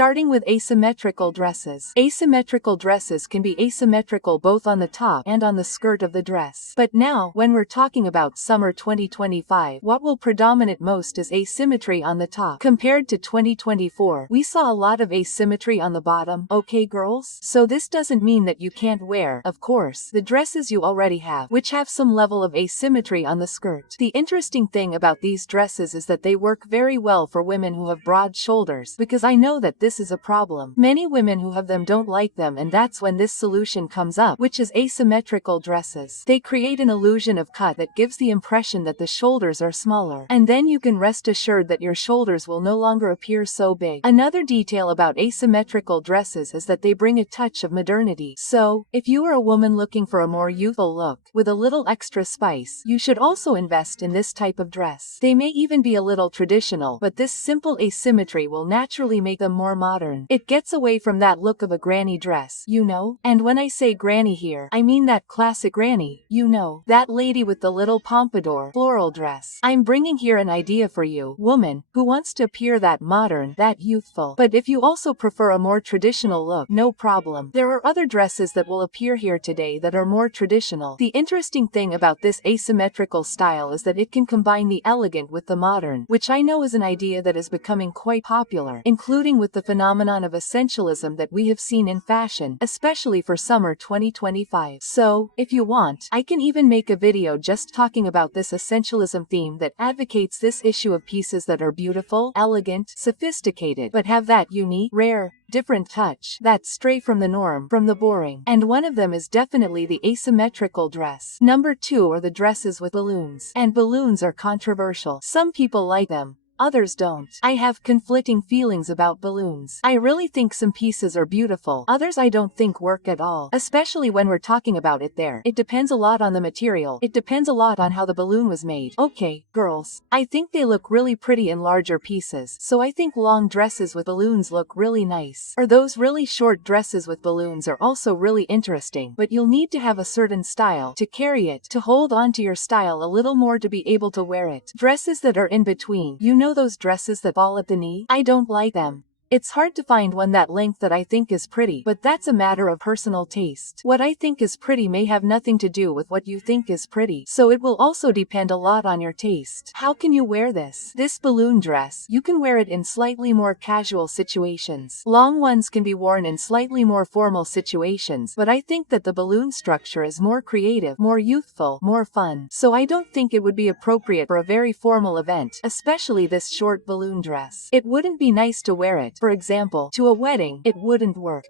Starting with asymmetrical dresses. Asymmetrical dresses can be asymmetrical both on the top and on the skirt of the dress. But now, when we're talking about summer 2025, what will predominate most is asymmetry on the top. Compared to 2024, we saw a lot of asymmetry on the bottom, okay girls? So this doesn't mean that you can't wear, of course, the dresses you already have, which have some level of asymmetry on the skirt. The interesting thing about these dresses is that they work very well for women who have broad shoulders, because I know that this is a problem. Many women who have them don't like them, and that's when this solution comes up, which is asymmetrical dresses. They create an illusion of cut that gives the impression that the shoulders are smaller, and then you can rest assured that your shoulders will no longer appear so big. Another detail about asymmetrical dresses is that they bring a touch of modernity. So, if you are a woman looking for a more youthful look, with a little extra spice, you should also invest in this type of dress. They may even be a little traditional, but this simple asymmetry will naturally make them more modern. It gets away from that look of a granny dress, you know? And when I say granny here, I mean that classic granny, you know, that lady with the little pompadour, floral dress. I'm bringing here an idea for you, woman, who wants to appear that modern, that youthful. But if you also prefer a more traditional look, no problem. There are other dresses that will appear here today that are more traditional. The interesting thing about this asymmetrical style is that it can combine the elegant with the modern, which I know is an idea that is becoming quite popular, including with the phenomenon of essentialism that we have seen in fashion, especially for summer 2025. So, if you want, I can even make a video just talking about this essentialism theme that advocates this issue of pieces that are beautiful, elegant, sophisticated, but have that unique, rare, different touch that's stray from the norm, from the boring. And one of them is definitely the asymmetrical dress. Number 2 are the dresses with balloons. And balloons are controversial. Some people like them, others don't. I have conflicting feelings about balloons. I really think some pieces are beautiful, others I don't think work at all, especially when we're talking about it there. It depends a lot on the material. It depends a lot on how the balloon was made. Okay, girls, I think they look really pretty in larger pieces, so I think long dresses with balloons look really nice. Or those really short dresses with balloons are also really interesting, but you'll need to have a certain style to carry it, to hold on to your style a little more to be able to wear it. Dresses that are in between, you know, those dresses that fall at the knee? I don't like them. It's hard to find one that length that I think is pretty, but that's a matter of personal taste. What I think is pretty may have nothing to do with what you think is pretty, so it will also depend a lot on your taste. How can you wear this? This balloon dress, you can wear it in slightly more casual situations. Long ones can be worn in slightly more formal situations, but I think that the balloon structure is more creative, more youthful, more fun. So I don't think it would be appropriate for a very formal event, especially this short balloon dress. It wouldn't be nice to wear it, for example, to a wedding. It wouldn't work.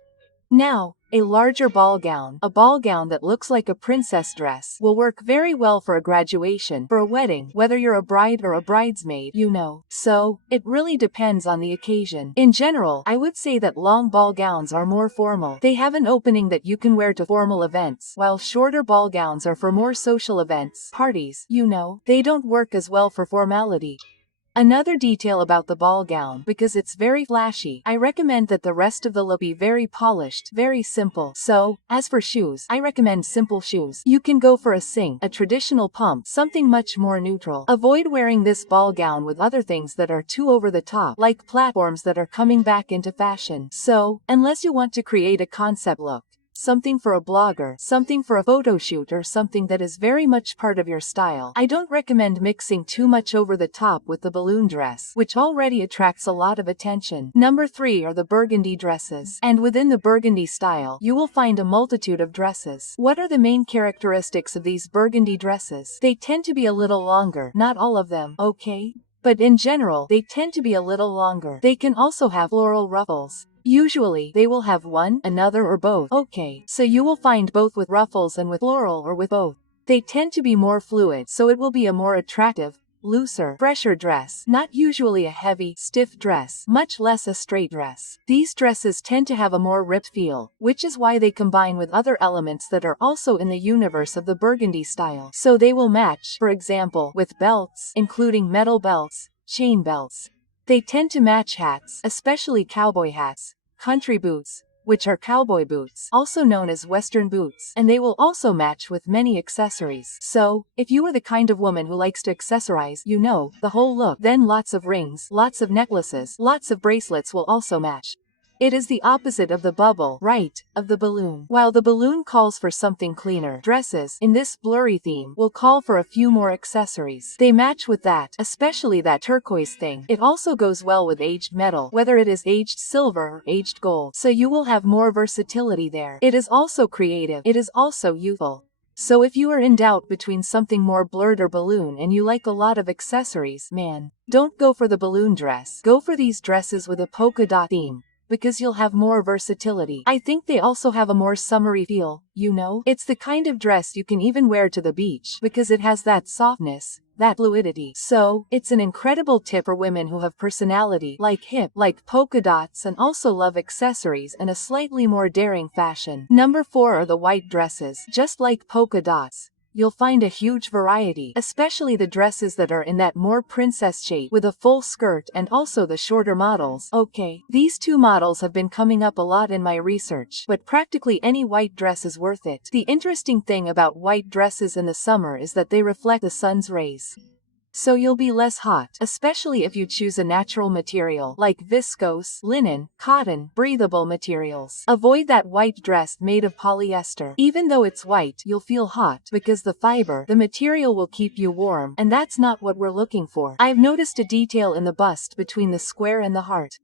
Now, a larger ball gown, a ball gown that looks like a princess dress, will work very well for a graduation, for a wedding, whether you're a bride or a bridesmaid, you know. So, it really depends on the occasion. In general, I would say that long ball gowns are more formal. They have an opening that you can wear to formal events, while shorter ball gowns are for more social events, parties, you know. They don't work as well for formality. Another detail about the ball gown, because it's very flashy, I recommend that the rest of the look be very polished, very simple. So, as for shoes, I recommend simple shoes. You can go for a sing, a traditional pump, something much more neutral. Avoid wearing this ball gown with other things that are too over the top, like platforms that are coming back into fashion. So, unless you want to create a concept look, something for a blogger, something for a photo shoot, or something that is very much part of your style, I don't recommend mixing too much over the top with the balloon dress, which already attracts a lot of attention. Number 3 are the burgundy dresses. And within the burgundy style, you will find a multitude of dresses. What are the main characteristics of these burgundy dresses? They tend to be a little longer, not all of them, okay? But in general, they tend to be a little longer. They can also have floral ruffles. Usually, they will have one, another, or both. Okay, so you will find both with ruffles and with floral, or with both. They tend to be more fluid, so it will be a more attractive, looser, fresher dress, not usually a heavy, stiff dress, much less a straight dress. These dresses tend to have a more ripped feel, which is why they combine with other elements that are also in the universe of the burgundy style. So they will match, for example, with belts, including metal belts, chain belts. They tend to match hats, especially cowboy hats, country boots, which are cowboy boots, also known as western boots, and they will also match with many accessories. So, if you are the kind of woman who likes to accessorize, you know, the whole look, then lots of rings, lots of necklaces, lots of bracelets will also match. It is the opposite of the bubble, right, of the balloon. While the balloon calls for something cleaner, dresses, in this blurry theme, will call for a few more accessories. They match with that, especially that turquoise thing. It also goes well with aged metal, whether it is aged silver or aged gold. So you will have more versatility there. It is also creative. It is also youthful. So if you are in doubt between something more blurred or balloon and you like a lot of accessories, man, don't go for the balloon dress. Go for these dresses with a polka dot theme, because you'll have more versatility. I think they also have a more summery feel, you know? It's the kind of dress you can even wear to the beach, because it has that softness, that fluidity. So, it's an incredible tip for women who have personality, like hip, like polka dots, and also love accessories and a slightly more daring fashion. Number 4 are the white dresses. Just like polka dots, you'll find a huge variety, especially the dresses that are in that more princess shape with a full skirt and also the shorter models. Okay, these two models have been coming up a lot in my research, but practically any white dress is worth it. The interesting thing about white dresses in the summer is that they reflect the sun's rays. So you'll be less hot, especially if you choose a natural material like viscose, linen, cotton, breathable materials. Avoid that white dress made of polyester. Even though it's white, you'll feel hot because the fiber, the material will keep you warm, and that's not what we're looking for. I've noticed a detail in the bust between the square and the heart.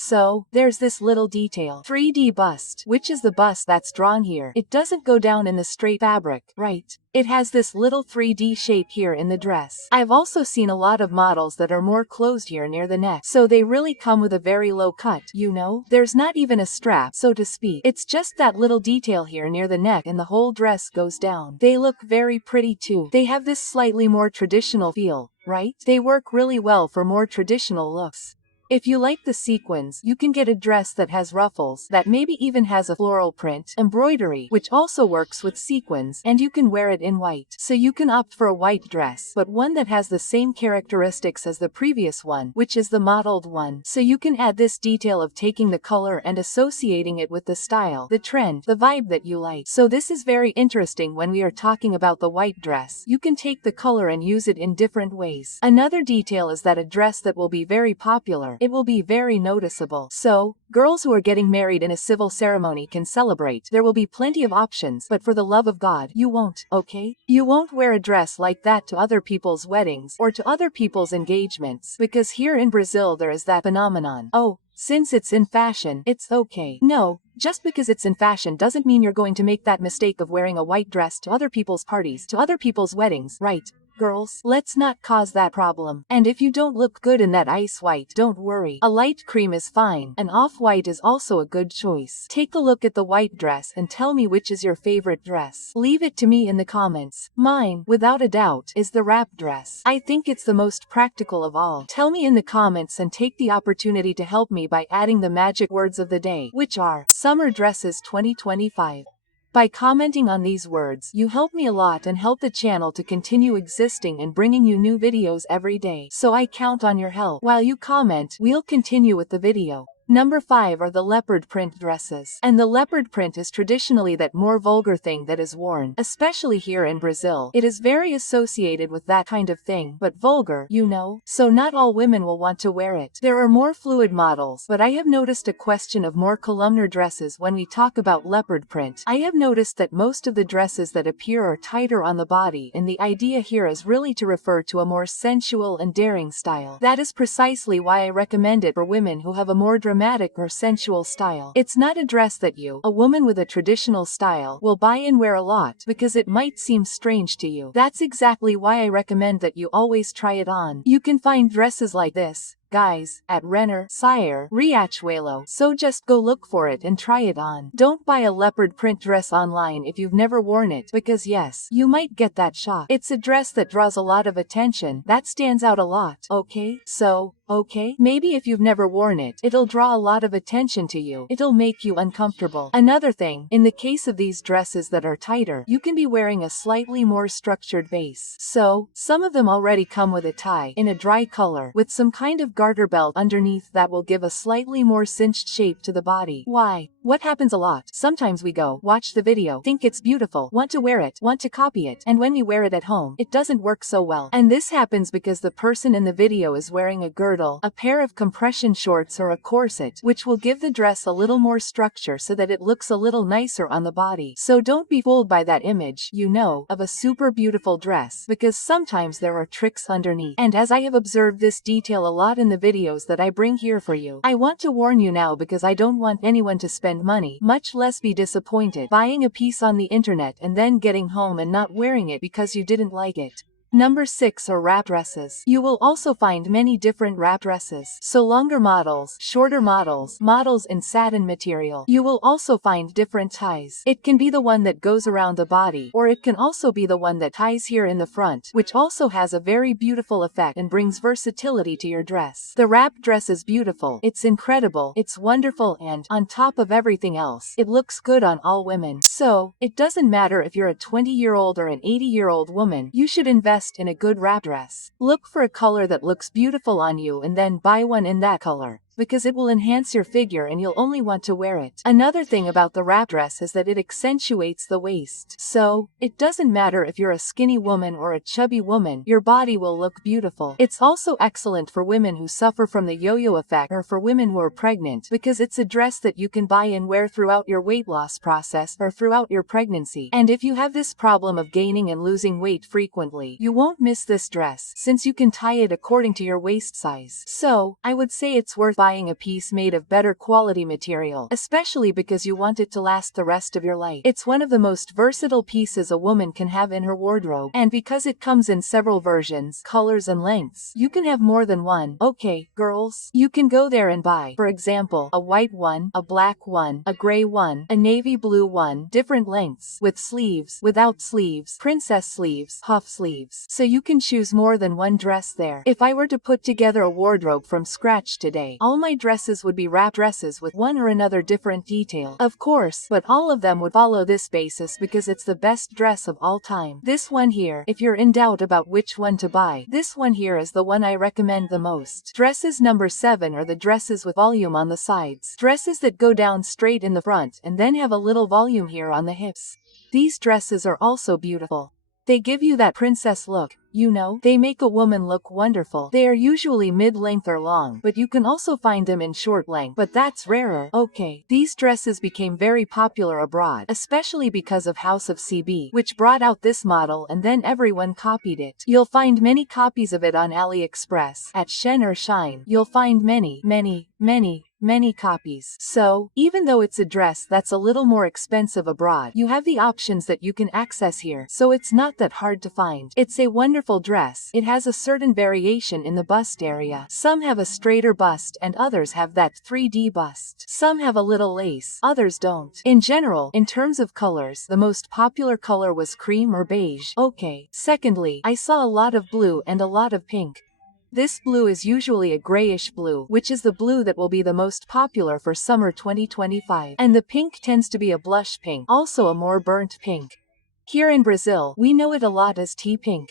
So, there's this little detail. 3D bust, which is the bust that's drawn here. It doesn't go down in the straight fabric, right? It has this little 3D shape here in the dress. I've also seen a lot of models that are more closed here near the neck, so they really come with a very low cut, you know? There's not even a strap, so to speak. It's just that little detail here near the neck and the whole dress goes down. They look very pretty too. They have this slightly more traditional feel, right? They work really well for more traditional looks. If you like the sequins, you can get a dress that has ruffles, that maybe even has a floral print, embroidery, which also works with sequins, and you can wear it in white. So you can opt for a white dress, but one that has the same characteristics as the previous one, which is the modeled one. So you can add this detail of taking the color and associating it with the style, the trend, the vibe that you like. So this is very interesting when we are talking about the white dress. You can take the color and use it in different ways. Another detail is that a dress that will be very popular, it will be very noticeable. So, girls who are getting married in a civil ceremony can celebrate. There will be plenty of options, but for the love of God, you won't, okay? You won't wear a dress like that to other people's weddings or to other people's engagements, because here in Brazil there is that phenomenon. Oh, since it's in fashion, it's okay. No, just because it's in fashion doesn't mean you're going to make that mistake of wearing a white dress to other people's parties, to other people's weddings, right? Girls, let's not cause that problem. And if you don't look good in that ice white, don't worry. A light cream is fine. An off-white is also a good choice. Take a look at the white dress and tell me which is your favorite dress. Leave it to me in the comments. Mine, without a doubt, is the wrap dress. I think it's the most practical of all. Tell me in the comments and take the opportunity to help me by adding the magic words of the day, which are Summer Dresses 2025. By commenting on these words, you help me a lot and help the channel to continue existing and bringing you new videos every day. So I count on your help. While you comment, we'll continue with the video. Number 5 are the leopard print dresses. And the leopard print is traditionally that more vulgar thing that is worn, especially here in Brazil. It is very associated with that kind of thing, but vulgar, you know? So not all women will want to wear it. There are more fluid models, but I have noticed a question of more columnar dresses when we talk about leopard print. I have noticed that most of the dresses that appear are tighter on the body, and the idea here is really to refer to a more sensual and daring style. That is precisely why I recommend it for women who have a more dramatic or sensual style. It's not a dress that you, a woman with a traditional style, will buy and wear a lot because it might seem strange to you. That's exactly why I recommend that you always try it on. You can find dresses like this, guys, at Renner, Sire, Riachuelo, so just go look for it and try it on. Don't buy a leopard print dress online if you've never worn it, because yes, you might get that shock. It's a dress that draws a lot of attention, that stands out a lot, okay? So, okay, maybe if you've never worn it, it'll draw a lot of attention to you. It'll make you uncomfortable. Another thing, in the case of these dresses that are tighter, you can be wearing a slightly more structured base. So, some of them already come with a tie, in a dry color, with some kind of garter belt underneath that will give a slightly more cinched shape to the body. Why What happens a lot? Sometimes we go, watch the video, think it's beautiful, want to wear it, want to copy it, and when we wear it at home, it doesn't work so well. And this happens because the person in the video is wearing a girdle, a pair of compression shorts or a corset, which will give the dress a little more structure so that it looks a little nicer on the body. So don't be fooled by that image, you know, of a super beautiful dress, because sometimes there are tricks underneath. And as I have observed this detail a lot in the videos that I bring here for you, I want to warn you now because I don't want anyone to spend money, much less be disappointed, buying a piece on the internet and then getting home and not wearing it because you didn't like it. Number 6 are wrap dresses. You will also find many different wrap dresses. So longer models, shorter models, models in satin material. You will also find different ties. It can be the one that goes around the body, or it can also be the one that ties here in the front, which also has a very beautiful effect and brings versatility to your dress. The wrap dress is beautiful, it's incredible, it's wonderful, and, on top of everything else, it looks good on all women. So, it doesn't matter if you're a 20-year-old or an 80-year-old woman, you should invest in a good wrap dress. Look for a color that looks beautiful on you and then buy one in that color, because it will enhance your figure and you'll only want to wear it. Another thing about the wrap dress is that it accentuates the waist. So, it doesn't matter if you're a skinny woman or a chubby woman, your body will look beautiful. It's also excellent for women who suffer from the yo-yo effect or for women who are pregnant, because it's a dress that you can buy and wear throughout your weight loss process or throughout your pregnancy. And if you have this problem of gaining and losing weight frequently, you won't miss this dress, since you can tie it according to your waist size. So, I would say it's worth buying a piece made of better quality material, especially because you want it to last the rest of your life. It's one of the most versatile pieces a woman can have in her wardrobe, and because it comes in several versions, colors and lengths, you can have more than one. Okay, girls, you can go there and buy, for example, a white one, a black one, a gray one, a navy blue one, different lengths, with sleeves, without sleeves, princess sleeves, puff sleeves. So you can choose more than one dress there. If I were to put together a wardrobe from scratch today, all my dresses would be wrap dresses with one or another different detail, of course, but all of them would follow this basis because it's the best dress of all time. This one here, if you're in doubt about which one to buy, this one here is the one I recommend the most. Dresses number 7 are the dresses with volume on the sides. Dresses that go down straight in the front and then have a little volume here on the hips. These dresses are also beautiful. They give you that princess look, you know, they make a woman look wonderful. They are usually mid-length or long, but you can also find them in short length, but that's rarer. Okay, these dresses became very popular abroad, especially because of House of CB, which brought out this model and then everyone copied it. You'll find many copies of it on AliExpress, at Shein or Shine. You'll find many copies. So, even though it's a dress that's a little more expensive abroad, you have the options that you can access here, so it's not that hard to find. It's a wonderful dress. It has a certain variation in the bust area. Some have a straighter bust and others have that 3D bust. Some have a little lace, others don't. In general, in terms of colors, the most popular color was cream or beige. Okay. Secondly, I saw a lot of blue and a lot of pink. This blue is usually a grayish blue, which is the blue that will be the most popular for summer 2025. And the pink tends to be a blush pink, also a more burnt pink. Here in Brazil, we know it a lot as tea pink.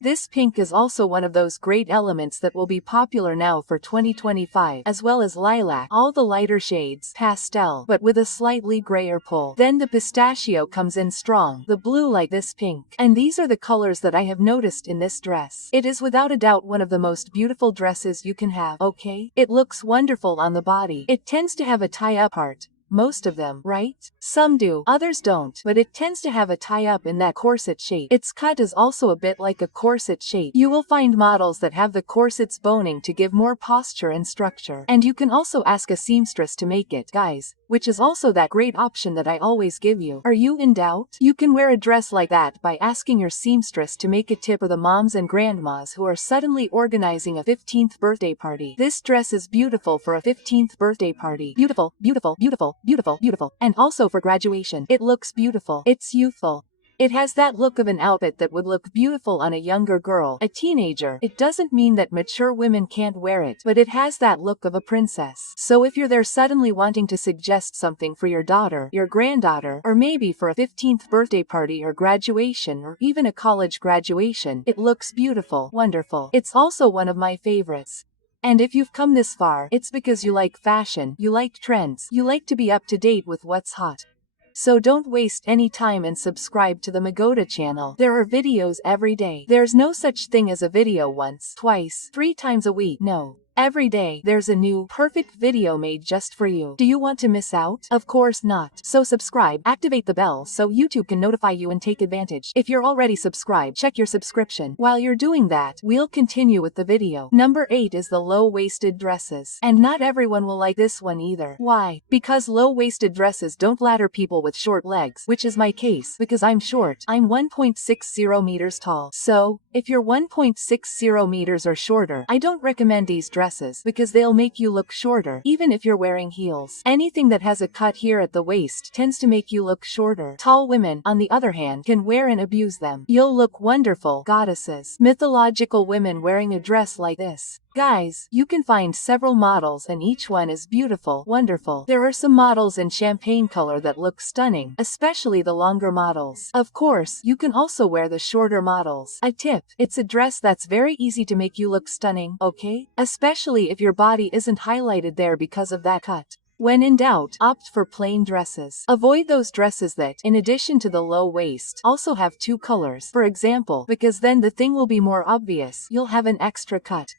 This pink is also one of those great elements that will be popular now for 2025, as well as lilac, all the lighter shades, pastel, but with a slightly grayer pull. Then the pistachio comes in strong, the blue like this pink. And these are the colors that I have noticed in this dress. It is without a doubt one of the most beautiful dresses you can have, okay? It looks wonderful on the body. It tends to have a tie-up part. Most of them, right? Some do, others don't, but it tends to have a tie-up in that corset shape. Its cut is also a bit like a corset shape. You will find models that have the corsets boning to give more posture and structure. And you can also ask a seamstress to make it, guys, which is also that great option that I always give you. Are you in doubt? You can wear a dress like that by asking your seamstress to make a tip for the moms and grandmas who are suddenly organizing a 15th birthday party. This dress is beautiful for a 15th birthday party. Beautiful, beautiful, beautiful, beautiful, beautiful. And also for graduation. It looks beautiful. It's youthful. It has that look of an outfit that would look beautiful on a younger girl, a teenager. It doesn't mean that mature women can't wear it, but it has that look of a princess. So if you're there suddenly wanting to suggest something for your daughter, your granddaughter, or maybe for a 15th birthday party or graduation or even a college graduation, it looks beautiful, wonderful. It's also one of my favorites. And if you've come this far, it's because you like fashion, you like trends, you like to be up to date with what's hot. So don't waste any time and subscribe to the Magoda channel. There are videos every day. There's no such thing as a video once, twice, 3 times a week. No. Every day, there's a new, perfect video made just for you. Do you want to miss out? Of course not. So subscribe, activate the bell so YouTube can notify you and take advantage. If you're already subscribed, check your subscription. While you're doing that, we'll continue with the video. Number 8 is the low-waisted dresses. And not everyone will like this one either. Why? Because low-waisted dresses don't flatter people with short legs, which is my case, because I'm short. I'm 1.60 meters tall. So, if you're 1.60 meters or shorter, I don't recommend these dresses because they'll make you look shorter, even if you're wearing heels. Anything that has a cut here at the waist tends to make you look shorter. Tall women, on the other hand, can wear and abuse them. You'll look wonderful, goddesses. Mythological women wearing a dress like this. Guys, you can find several models and each one is beautiful, wonderful. There are some models in champagne color that look stunning, especially the longer models. Of course, you can also wear the shorter models. A tip, it's a dress that's very easy to make you look stunning, okay? Especially if your body isn't highlighted there because of that cut. When in doubt, opt for plain dresses. Avoid those dresses that, in addition to the low waist, also have 2 colors, for example, because then the thing will be more obvious. You'll have an extra cut.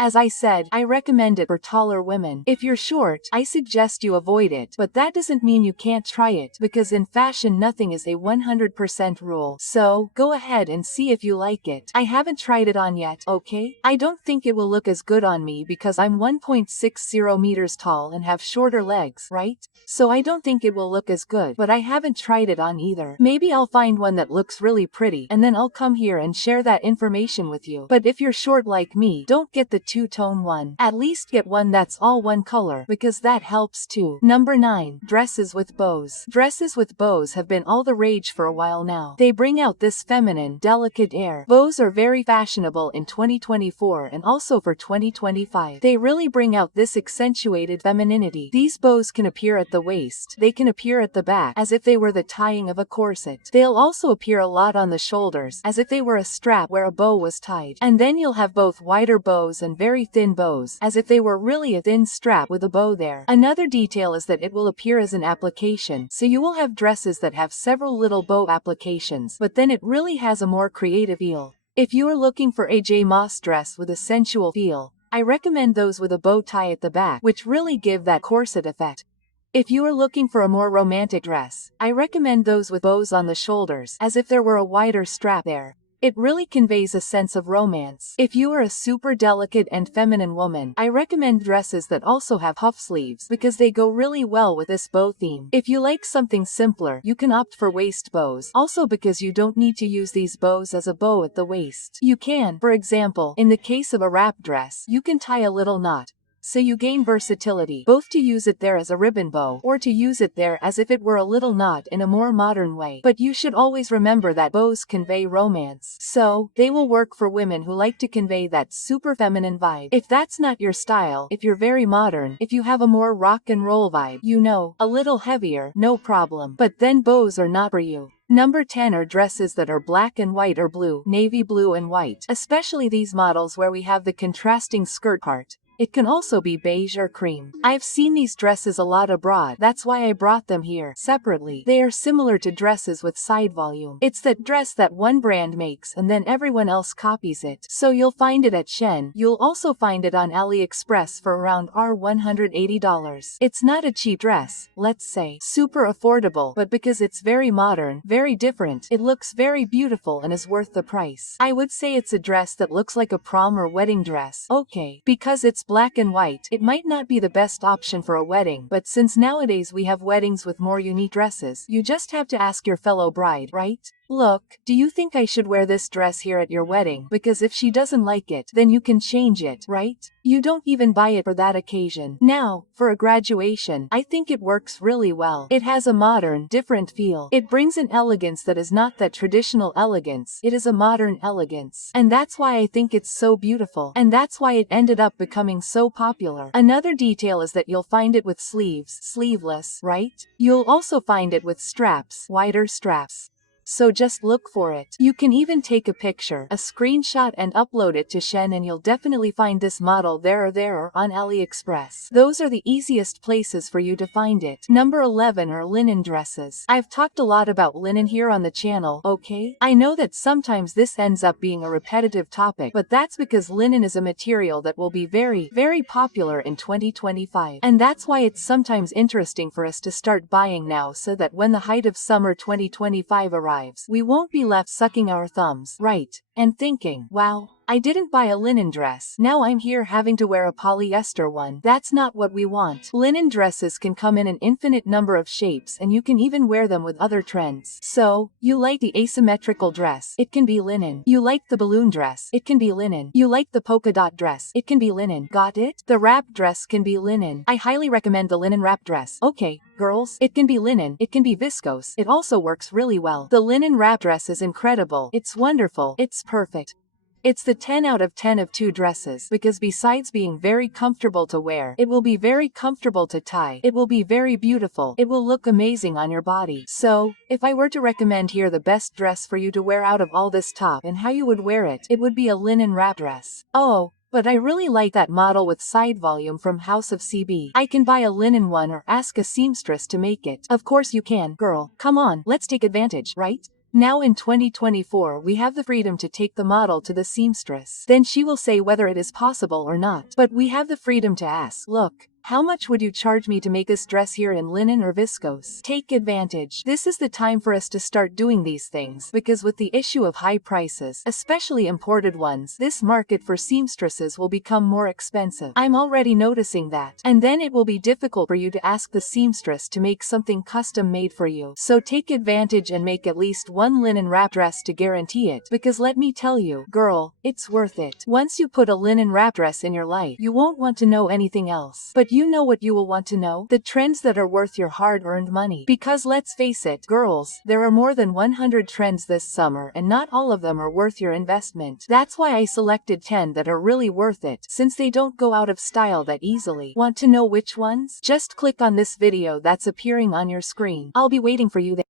As I said, I recommend it for taller women. If you're short, I suggest you avoid it, but that doesn't mean you can't try it, because in fashion nothing is a 100% rule. So, go ahead and see if you like it. I haven't tried it on yet, okay? I don't think it will look as good on me because I'm 1.60 meters tall and have shorter legs, right? So I don't think it will look as good, but I haven't tried it on either. Maybe I'll find one that looks really pretty, and then I'll come here and share that information with you. But if you're short like me, don't get the 2-tone one. At least get one that's all one color, because that helps too. Number 9. Dresses with bows. Dresses with bows have been all the rage for a while now. They bring out this feminine, delicate air. Bows are very fashionable in 2024 and also for 2025. They really bring out this accentuated femininity. These bows can appear at the waist. They can appear at the back, as if they were the tying of a corset. They'll also appear a lot on the shoulders, as if they were a strap where a bow was tied. And then you'll have both wider bows and very thin bows, as if they were really a thin strap with a bow there. Another detail is that it will appear as an application, so you will have dresses that have several little bow applications, but then it really has a more creative feel. If you are looking for a J Moss dress with a sensual feel, I recommend those with a bow tie at the back, which really give that corset effect. If you are looking for a more romantic dress, I recommend those with bows on the shoulders, as if there were a wider strap there. It really conveys a sense of romance. If you are a super delicate and feminine woman, I recommend dresses that also have puff sleeves because they go really well with this bow theme. If you like something simpler, you can opt for waist bows, also because you don't need to use these bows as a bow at the waist. You can, for example, in the case of a wrap dress, you can tie a little knot. So you gain versatility, both to use it there as a ribbon bow, or to use it there as if it were a little knot in a more modern way. But you should always remember that bows convey romance. So, they will work for women who like to convey that super feminine vibe. If that's not your style, if you're very modern, if you have a more rock and roll vibe, you know, a little heavier, no problem. But then bows are not for you. Number 10 are dresses that are black and white or blue, navy blue and white, especially these models where we have the contrasting skirt part. It can also be beige or cream. I've seen these dresses a lot abroad, that's why I brought them here separately. They are similar to dresses with side volume. It's that dress that one brand makes and then everyone else copies it. So you'll find it at Shein. You'll also find it on AliExpress for around $180. It's not a cheap dress, let's say. Super affordable, but because it's very modern, very different, it looks very beautiful and is worth the price. I would say it's a dress that looks like a prom or wedding dress. Okay, because it's black and white, it might not be the best option for a wedding, but since nowadays we have weddings with more unique dresses, you just have to ask your fellow bride, right? Look, do you think I should wear this dress here at your wedding? Because if she doesn't like it, then you can change it, right? You don't even buy it for that occasion. Now, for a graduation, I think it works really well. It has a modern, different feel. It brings an elegance that is not that traditional elegance. It is a modern elegance. And that's why I think it's so beautiful. And that's why it ended up becoming so popular. Another detail is that you'll find it with sleeves, sleeveless, right? You'll also find it with straps, wider straps. so just look for it. You can even take a picture, a screenshot, and upload it to Shein, and you'll definitely find this model there or on AliExpress. Those are the easiest places for you to find it. Number 11 are linen dresses. I've talked a lot about linen here on the channel, okay? I know that sometimes this ends up being a repetitive topic, but that's because linen is a material that will be very popular in 2025. And that's why it's sometimes interesting for us to start buying now, so that when the height of summer 2025 arrives, we won't be left sucking our thumbs, right, and thinking, wow, I didn't buy a linen dress, now I'm here having to wear a polyester one. That's not what we want. Linen dresses can come in an infinite number of shapes, and you can even wear them with other trends. So, you like the asymmetrical dress, it can be linen. You like the balloon dress, it can be linen. You like the polka dot dress, it can be linen. Got it? The wrap dress can be linen. I highly recommend the linen wrap dress. Okay, girls, it can be linen, it can be viscose. It also works really well. The linen wrap dress is incredible. It's wonderful. It's perfect. It's the 10 out of 10 of two dresses, because besides being very comfortable to wear, it will be very comfortable to tie, it will be very beautiful, it will look amazing on your body. So, if I were to recommend here the best dress for you to wear out of all this top and how you would wear it, it would be a linen wrap dress. Oh, but I really like that model with side volume from House of CB. I can buy a linen one or ask a seamstress to make it. Of course you can, girl. Come on, let's take advantage, right? Now in 2024 we have the freedom to take the model to the seamstress. Then she will say whether it is possible or not. But we have the freedom to ask, look, how much would you charge me to make this dress here in linen or viscose? Take advantage. This is the time for us to start doing these things, because with the issue of high prices, especially imported ones, this market for seamstresses will become more expensive. I'm already noticing that. And then it will be difficult for you to ask the seamstress to make something custom made for you. So take advantage and make at least one linen wrap dress to guarantee it, because let me tell you, girl, it's worth it. Once you put a linen wrap dress in your life, you won't want to know anything else. But you know what you will want to know? The trends that are worth your hard-earned money. Because let's face it, girls, there are more than 100 trends this summer, and not all of them are worth your investment. That's why I selected 10 that are really worth it, since they don't go out of style that easily. Want to know which ones? Just click on this video that's appearing on your screen. I'll be waiting for you there.